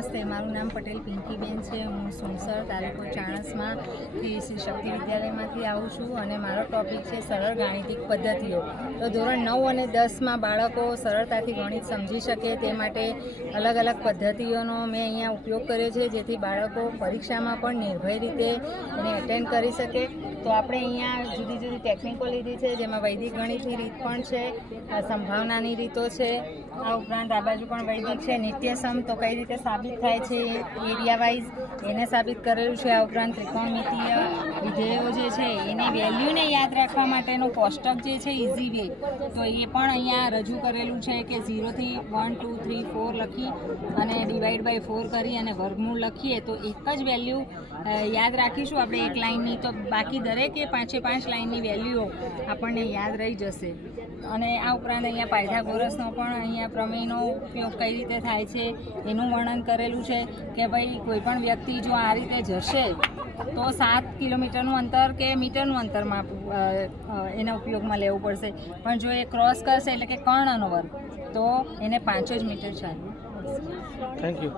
નમસ્તે, મારું નામ પટેલ પિંકીબેન છે. હું સુણસર તાલુકો ચાણસમાંથી શ્રી શક્તિ વિદ્યાલયમાંથી આવું છું અને મારો ટૉપિક છે સરળ ગાણિતિક પદ્ધતિઓ. તો ધોરણ 9 અને 10માં બાળકો સરળતાથી ગણિત સમજી શકે તે માટે અલગ અલગ પદ્ધતિઓનો મેં અહીંયા ઉપયોગ કર્યો છે, જેથી બાળકો પરીક્ષામાં પણ નિર્ભય રીતે એને એટેન્ડ કરી શકે. તો આપણે અહીંયા જુદી જુદી ટેકનિકો લીધી છે, જેમાં વૈદિક ગણિતની રીત પણ છે, સંભાવનાની રીતો છે, આ ઉપરાંત આ બાજુ પણ વૈદિક છે. નિત્યસમ તો કઈ રીતે સાબિત થાય છે એરિયા વાઇઝ એને સાબિત કરેલું છે. આ ઉપરાંત ત્રિકોણમિતીય વિધેયો જે છે એની વેલ્યુને યાદ રાખવા માટેનું કોષ્ટક જે છે ઇઝી વે, તો એ પણ અહીંયા રજૂ કરેલું છે કે 0 થી 1 2 3 4 લખી અને ડિવાઈડ બાય 4 કરી અને વર્ગમૂળ લખીએ તો એક જ વેલ્યુ યાદ રાખીશું આપણે એક લાઇનની, તો બાકી દરેકે 5 લાઇનની વેલ્યુઓ આપણને યાદ રહી જશે. અને આ ઉપરાંત અહીંયા પાયથાગોરસનો પણ અહીંયા પ્રમેયનો ઉપયોગ કઈ રીતે થાય છે એનું વર્ણન કરેલું છે કે ભાઈ કોઈ પણ વ્યક્તિ જો આ રીતે જશે તો 7 કિલોમીટરનું અંતર કે મીટરનું અંતરમાં એના ઉપયોગમાં લેવું પડશે, પણ જો એ ક્રોસ કરશે એટલે કે કર્ણનો વર્ગ તો એને 5 જ મીટર ચાલવું. Thank you.